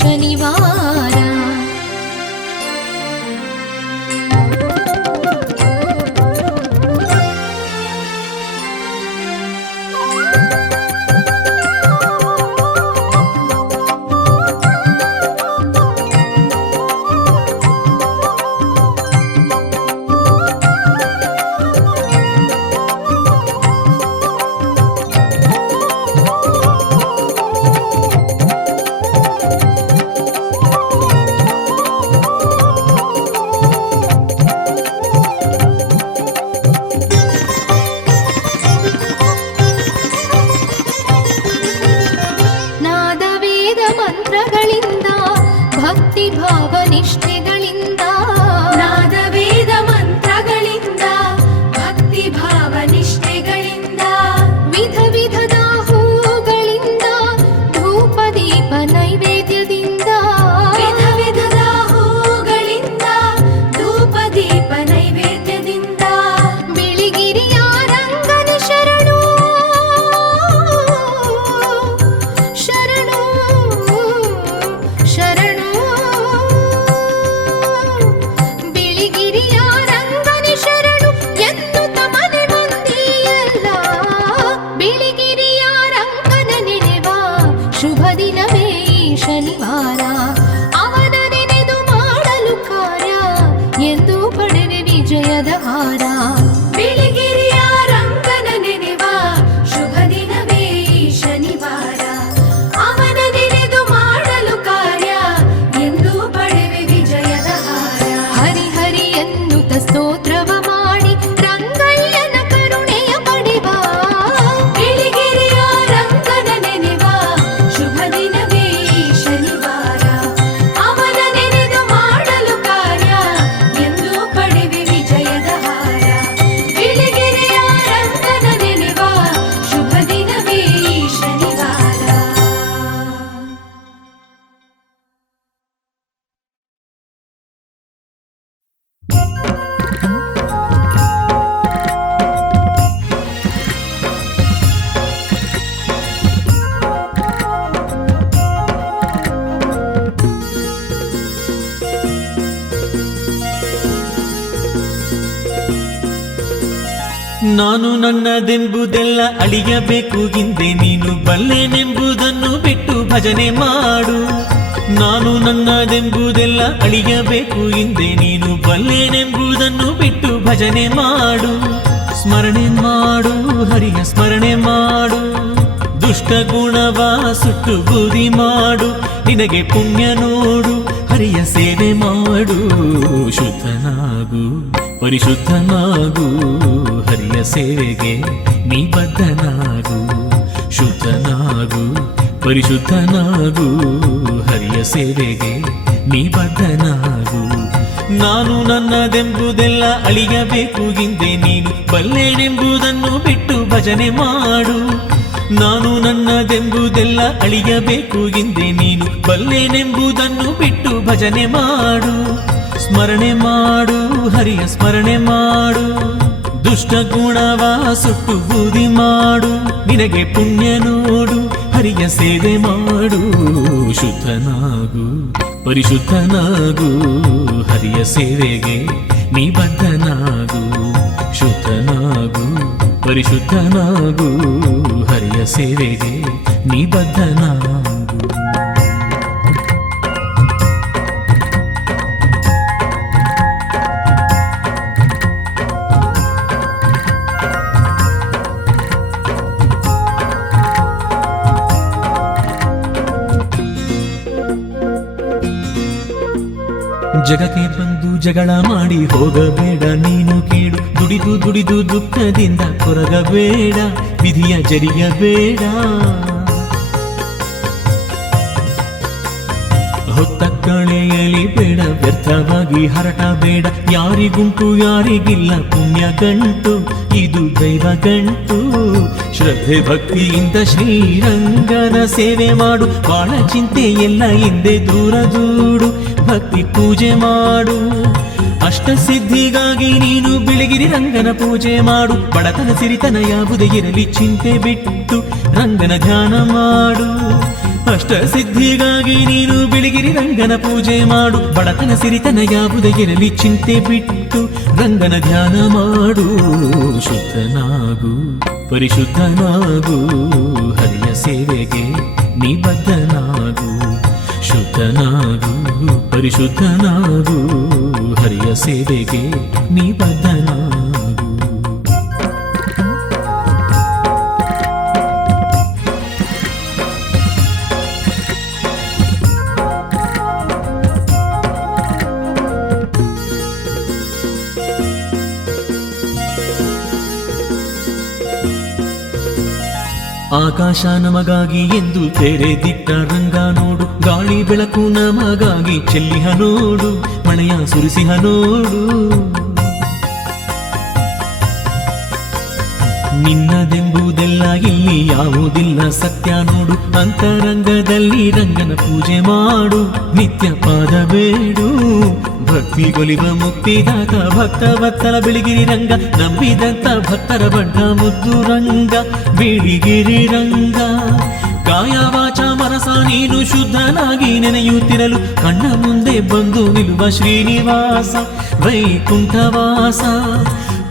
ಶನಿವಾರ. ನಾದವೇದ ಮಂತ್ರಗಳಿಂದ ಭಕ್ತಿ ಭಾವ ನಿಷ್ಠೆಗಳಿಂದ, ನಾದವೇದ ಮಂತ್ರಗಳಿಂದ ಭಕ್ತಿ ಭಾವ ನಿಷ್ಠೆಗಳಿಂದ, ವಿಧ ವಿಧದ ಹೂಗಳಿಂದ ಧೂಪ ದೀಪ ನೈವೇದ್ಯದಿಂದ, ವಿಧ ವಿಧದ ಹೂಗಳಿಂದ ಧೂಪ ದೀಪ ನೈವೇದ್ಯದಿಂದ, ಬಿಳಿಗಿರಿಯ ರಂಗನ ಶರಣು ಶರಣು ಶರಣು, ಬಿಳಿಗಿರಿಯ ರಂಗನ ಶರಣು ಎನ್ನುತ್ತ ಮನೆ ಮಂದಿಯೆಲ್ಲ ಬಿಳಿಗಿರಿಯ ರಂಗನ ನೆನೆವ ಶುಭ ದಿನವೇ ಈ ಶನಿವಾರ. ಅವನ ನೆನೆದು ಮಾಡಲು ಕಾರ್ಯ ಎಂದು ಪಡೆವೆ ವಿಜಯದ ಹಾರ. ಬಿಳಿಗಿರಿಯ ರಂಗನ ನೆನೆವ ಶುಭ ದಿನವೇ ಈ ಶನಿವಾರ. ಅವನ ನೆನೆದು ಮಾಡಲು ಕಾರ್ಯ ಎಂದು ಪಡೆವೆ ವಿಜಯದ ಹಾರ. ಹರಿ ಹರಿ ಎನ್ನುತ್ತ ಸ್ತೋತ್ರವ ಮಾಡಿ ರಂಗಯ್ಯನ ಕರುಣೆಯ ಪಡೆವ. ಬಿಳಿಗಿರಿಯ ರಂಗನ ನೆನೆವ ಶುಭ ದಿನವೇ ಈ ಶನಿವಾರ. ಅವನ ನೆನೆದು ಮಾಡಲು ಕಾರ್ಯ ಎಂದು ಪಡೆವೆ ವಿಜಯದ ಹಾರ. ಬಿಳಿಗಿರಿಯ ರಂಗನ ನೆನೆವ ಶುಭ ದಿನವೇ ಈ ಶನಿವಾರ. ನಾನು ನನ್ನದೆಂಬುದೆಲ್ಲ ಅಳಿಯಬೇಕು ಹಿಂದೆ ನೀನು ಬಲ್ಲೆನೆಂಬುದನ್ನು ಬಿಟ್ಟು ಭಜನೆ ಮಾಡು. ನಾನು ನನ್ನದೆಂಬುದೆಲ್ಲ ಅಳಿಯಬೇಕು ಹಿಂದೆ ನೀನು ಬಲ್ಲೆನೆಂಬುದನ್ನು ಬಿಟ್ಟು ಭಜನೆ ಮಾಡು. ಸ್ಮರಣೆ ಮಾಡು ಹರಿಯ ಸ್ಮರಣೆ ಮಾಡು, ದುಷ್ಟ ಗುಣವ ಸುಟ್ಟು ಬೂದಿ ಮಾಡು. ನಿನಗೆ ಪುಣ್ಯ ನೋಡು ಹರಿಯ ಸೇವೆ ಮಾಡು. ಶುದ್ಧನಾಗು ಪರಿಶುದ್ಧನಾಗು, ಹರಿಯ ಸೇವೆಗೆ ನೀ ಬದ್ಧನಾಗು. ಶುದ್ಧನಾಗು ಪರಿಶುದ್ಧನಾಗು, ಹರಿಯ ಸೇವೆಗೆ ನೀ ಬದ್ಧನಾಗು. ನಾನು ನನ್ನದೆಂಬುದೆಲ್ಲ ಅಳಿಯಬೇಕು ಹಿಂದೆ ನೀನು ಬಲ್ಲೆನೆಂಬುದನ್ನು ಬಿಟ್ಟು ಭಜನೆ ಮಾಡು. ನಾನು ನನ್ನದೆಂಬುದೆಲ್ಲ ಅಳಿಯಬೇಕು ಹಿಂದೆ ನೀನು ಬಲ್ಲೆನೆಂಬುದನ್ನು ಬಿಟ್ಟು ಭಜನೆ ಮಾಡು. ಸ್ಮರಣೆ ಮಾಡು ಹರಿಯ ಸ್ಮರಣೆ ಮಾಡು, ದುಷ್ಟ ಗುಣವ ಸುಟ್ಟು ಬೂದಿ ಮಾಡು. ನಿನಗೆ ಪುಣ್ಯ ನೋಡು ಹರಿಯ ಸೇವೆ ಮಾಡು. ಶುದ್ಧನಾಗು ಪರಿಶುದ್ಧನಾಗು, ಹರಿಯ ಸೇವೆಗೆ ನೀ ಬದ್ಧನಾಗು. ಶುದ್ಧನಾಗು ಪರಿಶುದ್ಧನಾಗು, ಹರಿಯ ಸೇವೆಗೆ ನೀ ಬದ್ಧನಾಗು. ಜಗಕ್ಕೆ ಬಂದು ಜಗಳ ಮಾಡಿ ಹೋಗಬೇಡ ನೀನು ಕೇಳು. ದುಡಿದು ದುಡಿದು ದುಃಖದಿಂದ ಕೊರಗಬೇಡ, ವಿಧಿಯ ಜರಿಯಬೇಡ. ಹೊತ್ತ ಕಳೆಯಲಿ ಬೇಡ, ವ್ಯರ್ಥವಾಗಿ ಹರಟಬೇಡ. ಯಾರಿಗುಂಟು ಯಾರಿಗಿಲ್ಲ ಪುಣ್ಯ ಗಂಟು, ಇದು ದೈವ ಗಂಟು. ಶ್ರದ್ಧೆ ಭಕ್ತಿಯಿಂದ ಶ್ರೀರಂಗನ ಸೇವೆ ಮಾಡು. ಬಾಳ ಚಿಂತೆ ಎಲ್ಲ ಹಿಂದೆ ದೂರ ದೂಡು, ಭಕ್ತಿ ಪೂಜೆ ಮಾಡು. ಅಷ್ಟಸಿದ್ಧಿಗಾಗಿ ನೀನು ಬಿಳಿಗಿರಿ ರಂಗನ ಪೂಜೆ ಮಾಡು. ಬಡತನ ಸಿರಿತನ ಯಾವುದೇ ಇರಲಿ ಚಿಂತೆ ಬಿಟ್ಟು ರಂಗನ ಧ್ಯಾನ ಮಾಡು. ಅಷ್ಟ ಸಿದ್ಧಿಗಾಗಿ ನೀನು ಬಿಳಿಗಿರಿ ರಂಗನ ಪೂಜೆ ಮಾಡು. ಬಡತನ ಸಿರಿತನ ಯಾವುದೇ ಇರಲಿ ಚಿಂತೆ ಬಿಟ್ಟು ರಂಗನ ಧ್ಯಾನ ಮಾಡು. ಶುದ್ಧನಾಗು ಪರಿಶುದ್ಧನಾಗು ಹರಿಯ ಸೇವೆಗೆ ನೀ ಬದ್ಧನಾಗು. ಶುದ್ಧನಾಗು ಪರಿಶುದ್ಧನಾಗು ಹರಿಯ ಸೇವೆಗೆ ನೀ ಬದ್ಧನಾಗು. ಆಕಾಶ ನಮಗಾಗಿ ಎಂದು ತೆರೆದಿಟ್ಟ ರಂಗ ನೋಡು. ಗಾಳಿ ಬೆಳಕು ನಮಗಾಗಿ ಚೆಲ್ಲಿಹ ನೋಡು. ಮಳೆಯ ಸುರಿಸಿಹ ನೋಡು. ನಿನ್ನದೆಂಬುದೆಲ್ಲ ಇಲ್ಲಿ ಯಾವುದಿಲ್ಲ ಸತ್ಯ ನೋಡು. ಅಂತರಂಗದಲ್ಲಿ ರಂಗನ ಪೂಜೆ ಮಾಡು. ನಿತ್ಯ ಪಾದ ಬೇಡು. ಭಕ್ತಿ ಕೊಲಿವ ಮುಕ್ತಿದಾತ ಭಕ್ತ ವತ್ಸಲ ಬಿಳಿಗಿರಿ ರಂಗ. ನಂಬಿದಂತ ಭಕ್ತರ ಬಡ್ಡ ಮುದ್ದು ರಂಗ ಬಿಳಿಗಿರಿ ರಂಗ. ಕಾಯ ವಾಚ ಮನಸ ನೀನು ಶುದ್ಧನಾಗಿ ನೆನೆಯುತ್ತಿರಲು ಕಣ್ಣ ಮುಂದೆ ಬಂದು ನಿಲ್ಲುವ ಶ್ರೀನಿವಾಸ ವೈಕುಂಠವಾಸ.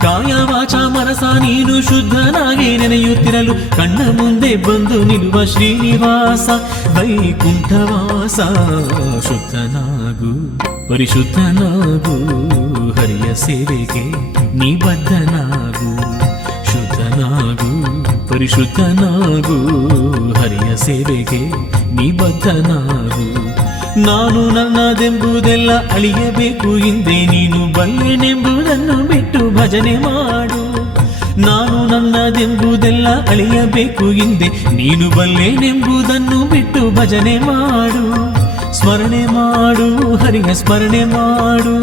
ಕಾಯ ವಾಚ ಮನಸ ನೀನು ಶುದ್ಧನಾಗಿ ನೆನೆಯುತ್ತಿರಲು ಕಣ್ಣ ಮುಂದೆ ಬಂದು ನಿಲ್ಲುವ ಶ್ರೀನಿವಾಸ ವೈಕುಂಠವಾಸ. ಶುದ್ಧನಾಗು ಪರಿಶುದ್ಧನಾಗು ಹರಿಯ ಸೇವೆಗೆ ನೀ ಬದ್ಧನಾಗು. ಶುದ್ಧನಾಗು ಪರಿಶುದ್ಧನಾಗು ಹರಿಯ ಸೇವೆಗೆ ನೀ ಬದ್ಧನಾಗು. ನಾನು ನನ್ನದೆಂಬುದೆಲ್ಲ ಅಳಿಯಬೇಕು ಹಿಂದೆ ನೀನು ಬಲ್ಲೆನೆಂಬುದನ್ನು ಬಿಟ್ಟು ಭಜನೆ ಮಾಡು. ನಾನು ನನ್ನದೆಂಬುದೆಲ್ಲ ಅಳಿಯಬೇಕು ಹಿಂದೆ ನೀನು ಬಲ್ಲೆನೆಂಬುದನ್ನು ಬಿಟ್ಟು ಭಜನೆ ಮಾಡು. ಸ್ಮರಣೆ ಮಾಡು ಹರಿಯ ಸ್ಮರಣೆ ಮಾಡು.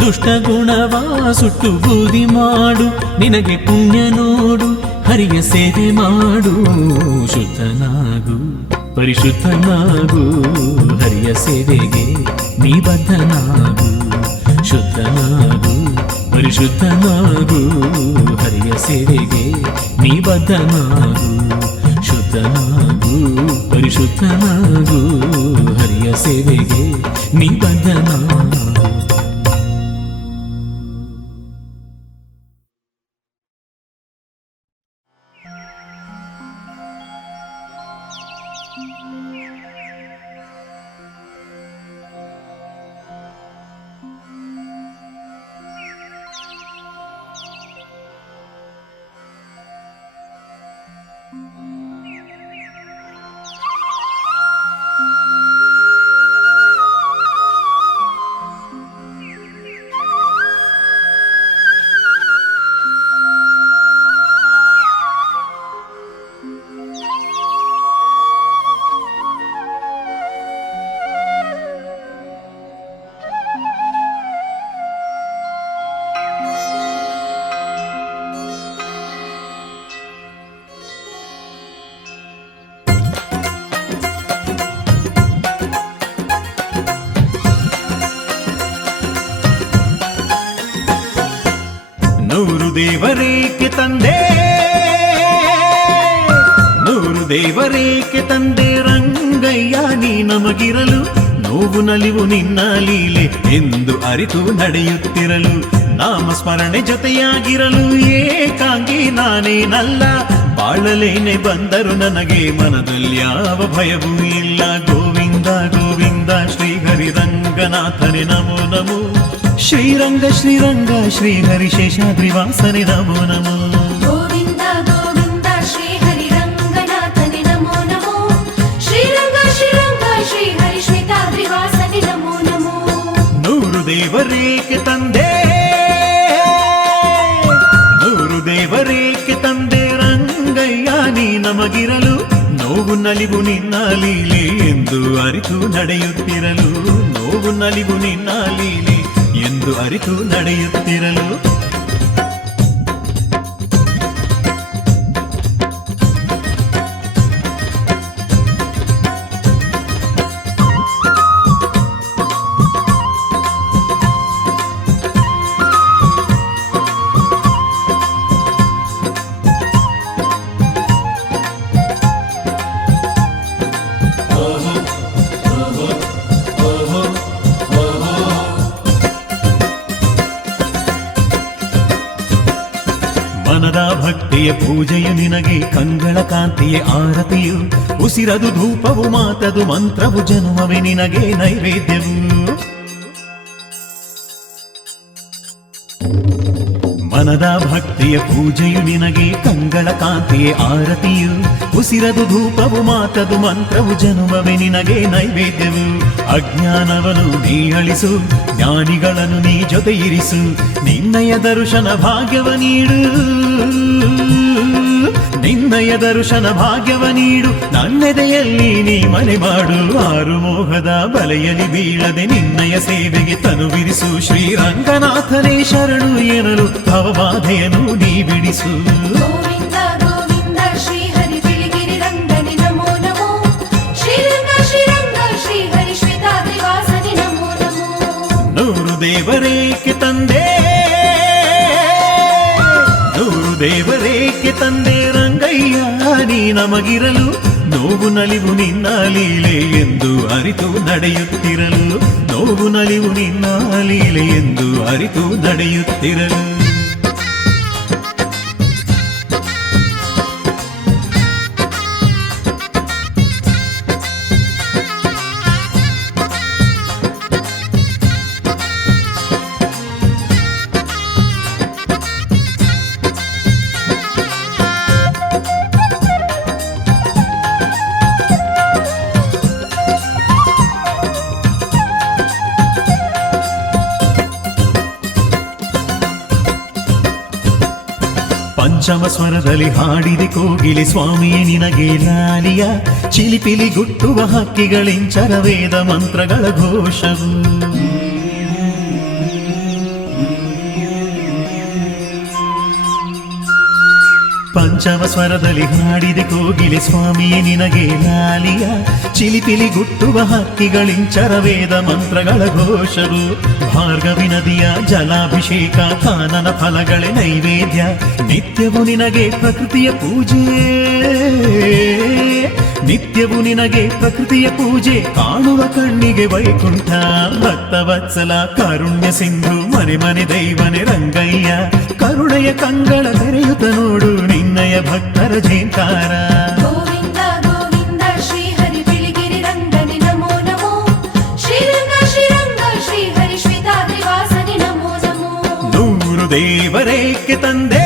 ದುಷ್ಟ ಗುಣವ ಸುಟ್ಟು ಬೂದಿ ಮಾಡು. ನಿನಗೆ ಪುಣ್ಯ ನೋಡು ಹರಿಯ ಸೇವೆ ಮಾಡು. ಶುದ್ಧನಾಗು ಪರಿಶುದ್ಧನಾಗು ಹರಿಯ ಸೇವೆಗೆ ನೀ ಬದ್ಧನಾಗು. ಶುದ್ಧನಾಗು ಪರಿಶುದ್ಧನಾಗು ಹರಿಯ ಸೇವೆಗೆ ನೀ ಬದ್ಧನಾಗು. ಶುದ್ಧನಾಗು ಪರಿಶುದ್ಧನಾಗು ಹರಿಯ ಸೇವೆಗೆ ನೀ ಬದ್ಧನಾಗು. ನೂರು ದೇವರೇಕೆ ತಂದೆ, ನೂರು ದೇವರೇಕೆ ತಂದೆ ರಂಗಯ್ಯ ನೀ ನಮಗಿರಲು. ನೋವು ನಲಿವು ನಿನ್ನ ಲೀಲೆ ಎಂದು ಅರಿತು ನಡೆಯುತ್ತಿರಲು. ನಾಮಸ್ಮರಣೆ ಜೊತೆಯಾಗಿರಲು ಏಕಾಂಗಿ ನಾನೇನಲ್ಲ. ಬಾಳಲೇನೆ ಬಂದರು ನನಗೆ ಮನದಲ್ಲಿ ಯಾವ ಭಯವೂ ಇಲ್ಲ. ಗೋವಿಂದ ಗೋವಿಂದ ಶ್ರೀಹರಿ ರಂಗನಾಥನೆ ನಮೋ ನಮೋ. ಶ್ರೀರಂಗ ಶ್ರೀರಂಗ ಶ್ರೀಹರಿ ಶೇಷಾದ್ರಿವಾಸನೆ ನಮೋ ನಮೋ. ಗೋವಿಂದ ಗೋವಿಂದ ಶ್ರೀ ಹರಿ ರಂಗನಾಥನೆ ನಮೋ ನಮೋ. ಶ್ರೀರಂಗ ಶ್ರೀರಂಗ ಶ್ರೀ ಹರಿ ಶ್ವೇತಾದ್ರಿವಾಸನೆ ನಮೋ ನಮೋ. ನೂರು ದೇವರೇಕೆ ತಂದೆ, ನೂರು ದೇವರೇಕೆ ತಂದೆ ರಂಗಯ್ಯ ನೀ ನಮಗಿರಲು. ನೋವು ನಲಿವು ನಿನ್ನ ಲೀಲೆ ಎಂದು ಅರಿತು ನಡೆಯುತ್ತಿರಲು. ನೋವು ನಲಿವು ನಿನ್ನ ಲೀಲೆ ಎಂದು ಅರಿತು ನಡೆಯುತ್ತಿರಲು. ಭಕ್ತಿಯ ಪೂಜೆಯು ನಿನಗೆ ಕಂಗಳ ಕಾಂತಿಯ ಆರತಿಯು ಉಸಿರದು ಧೂಪವು ಮಾತದು ಮಂತ್ರವು ಜನ್ಮವೇ ನಿನಗೆ ನೈವೇದ್ಯವು ಮನದ ಭಕ್ತಿಯ ಪೂಜೆಯು ನಿನಗೆ ಕಂಗಳ ಕಾಂತಿಯ ಆರತಿಯು ಉಸಿರದು ಧೂಪವು ಮಾತದು ಮಂತ್ರವು ಜನುಮವೇ ನಿನಗೆ ನೈವೇದ್ಯವು ಅಜ್ಞಾನವನ್ನು ನೀ ಅಳಿಸು ಜ್ಞಾನಿಗಳನ್ನು ನೀ ಜೊತೆ ಇರಿಸು ನಿನ್ನಯ ದರ್ಶನ ಭಾಗ್ಯವ ನೀಡು ನಿನ್ನಯ ದರ್ಶನ ಭಾಗ್ಯವ ನೀಡು ನನ್ನೆದೆಯಲ್ಲಿ ನೀ ಮನೆ ಮಾಡು ಆರು ಮೋಹದ ಬಲೆಯಲ್ಲಿ ಬೀಳದೆ ನಿನ್ನಯ ಸೇವೆಗೆ ತನುವಿರಿಸು ಶ್ರೀರಂಗನಾಥನೇ ಶರಣು ಎನ್ನಲು ಭವಬಾಧೆಯನ್ನು ನೀ ಬಿಡಿಸು ಗೋವಿಂದ ಗೋವಿಂದ ಶ್ರೀ ಹರಿ ಬಿಳಿಗಿರಿ ರಂಗನಿ ನಮೋ ನಮೋ ಶ್ರೀರಂಗ ಶ್ರೀರಂಗ ಶ್ರೀ ಹರಿ ಶ್ವೇತಾದ್ರಿ ವಾಸನಿ ನಮೋ ನಮೋ ನೂರು ದೇವರೇಕೆ ತಂದೆ ನೂರು ದೇವರೇಕೆ ತಂದೆ ರಂಗಯ್ಯ ನೀ ನಮಗಿರಲು ನೋವು ನಲಿವು ನಿನ್ನ ಲೀಲೆ ಎಂದು ಅರಿತು ನಡೆಯುತ್ತಿರಲು ನೋವು ನಲಿವು ನಿನ್ನ ಲೀಲೆ ಎಂದು ಅರಿತು ನಡೆಯುತ್ತಿರಲು ಪಂಚಮ ಸ್ವರದಲ್ಲಿ ಹಾಡಿದೆ ಕೋಗಿಲೆ ಸ್ವಾಮಿಯೇ ನಿನಗೆ ಲಾಲಿಯ ಚಿಲಿಪಿಲಿ ಗುಟ್ಟುವ ಹಕ್ಕಿಗಳಿಂಚರ ವೇದ ಮಂತ್ರಗಳ ಘೋಷವು ಪಂಚಮ ಸ್ವರದಲ್ಲಿ ಹಾಡಿದೆ ಕೋಗಿಲೆ ಸ್ವಾಮಿಯೇ ನಿನಗೆ ಲಾಲಿಯ ಚಿಲಿಪಿಲಿ ಗುಟ್ಟುವ ಹಕ್ಕಿಗಳಿಂಚರ ವೇದ ಮಂತ್ರಗಳ ಘೋಷವು ಭಾರ್ಗವಿ ನದಿಯ ಜಲಾಭಿಷೇಕ ಕಾನನ ಫಲಗಳೇ ನೈವೇದ್ಯ ನಿತ್ಯವು ನಿನಗೆ ಪ್ರಕೃತಿಯ ಪೂಜೆ ನಿತ್ಯವು ನಿನಗೆ ಪ್ರಕೃತಿಯ ಪೂಜೆ ಕಾಣುವ ಕಣ್ಣಿಗೆ ವೈಕುಂಠ ಭಕ್ತವತ್ಸಲ ಕಾರುಣ್ಯ ಸಿಂಧು ಮನೆ ಮನೆ ದೈವನೆ ರಂಗಯ್ಯ ಕರುಣೆಯ ಕಂಗಳ ತೆರೆಯುತ್ತ ನೋಡು ನಿನ್ನಯ ಭಕ್ತರ ಜೇಂಕಾರ ಗೋವಿಂದ ಗೋವಿಂದ ಶ್ರೀ ಹರಿ ಬಿಳಿಗಿರಿ ರಂಗನಿ ನಮೋ ನಮೋ ಶ್ರೀರಂಗ ಶ್ರೀರಂಗ ಶ್ರೀ ಹರಿ ಶ್ವೇತಾದ್ರಿ ವಾಸನಿ ನಮೋ ನಮೋ ನೂರು ದೇವರೇಕೆ ತಂದೆ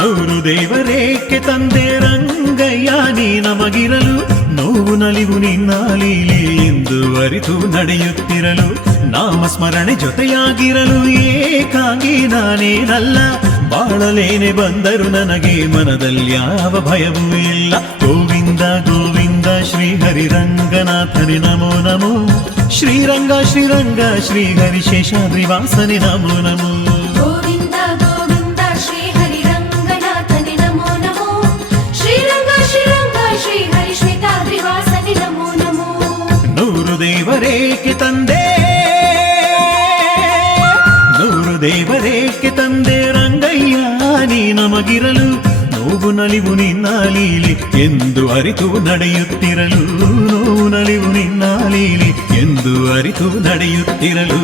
ನೂರು ದೇವರೇಕೆ ತಂದೆ ರಂಗಯ್ಯ ನೀ ನಮಗಿರಲು ನೋವು ನಲಿವು ನಿನ್ನ ಲೀಲೆ ಎಂದು ಅರಿತು ನಡೆಯುತ್ತಿರಲು ನಾಮಸ್ಮರಣೆ ಜೊತೆಯಾಗಿರಲು ಏಕಾಂಗಿ ನಾನೇನಲ್ಲ ಬಾಳಲೇನೆ ಬಂದರು ನನಗೆ ಮನದಲ್ಲಿ ಯಾವ ಭಯವೂ ಇಲ್ಲ ಗೋವಿಂದ ಗೋವಿಂದ ಶ್ರೀ ಹರಿ ರಂಗನಾಥನೆ ನಮೋ ನಮೋ ಶ್ರೀರಂಗ ಶ್ರೀರಂಗ ಶ್ರೀ ಹರಿ ಶೇಷಾದ್ರಿ ವಾಸನೆ ನಮೋ ನಮೋ ಗೋವಿಂದ ಗೋವಿಂದ ಶ್ರೀ ಹರಿ ರಂಗನಾಥನಿ ನಮೋ ನಮೋ ಶ್ರೀರಂಗ ಶ್ರೀರಂಗ ಶ್ರೀ ಹರಿ ಶ್ವೇತಾದ್ರಿ ವಾಸನಿ ನಮೋ ನಮೋ ನೂರು ದೇವರೇಕೆ ತಂದೆ ನೂರು ದೇವರೇಕೆ ತಂದೆ ರಂಗಯ್ಯ ನೀ ನಮಗಿರಲು ನೋವು ನಲಿವು ನಿನ್ನ ಲೀಲೆ ಎಂದು ಅರಿತು ನಡೆಯುತ್ತಿರಲು ನೋವು ನಲಿವು ನಿನ್ನ ಲೀಲೆ ಎಂದು ಅರಿತು ನಡೆಯುತ್ತಿರಲು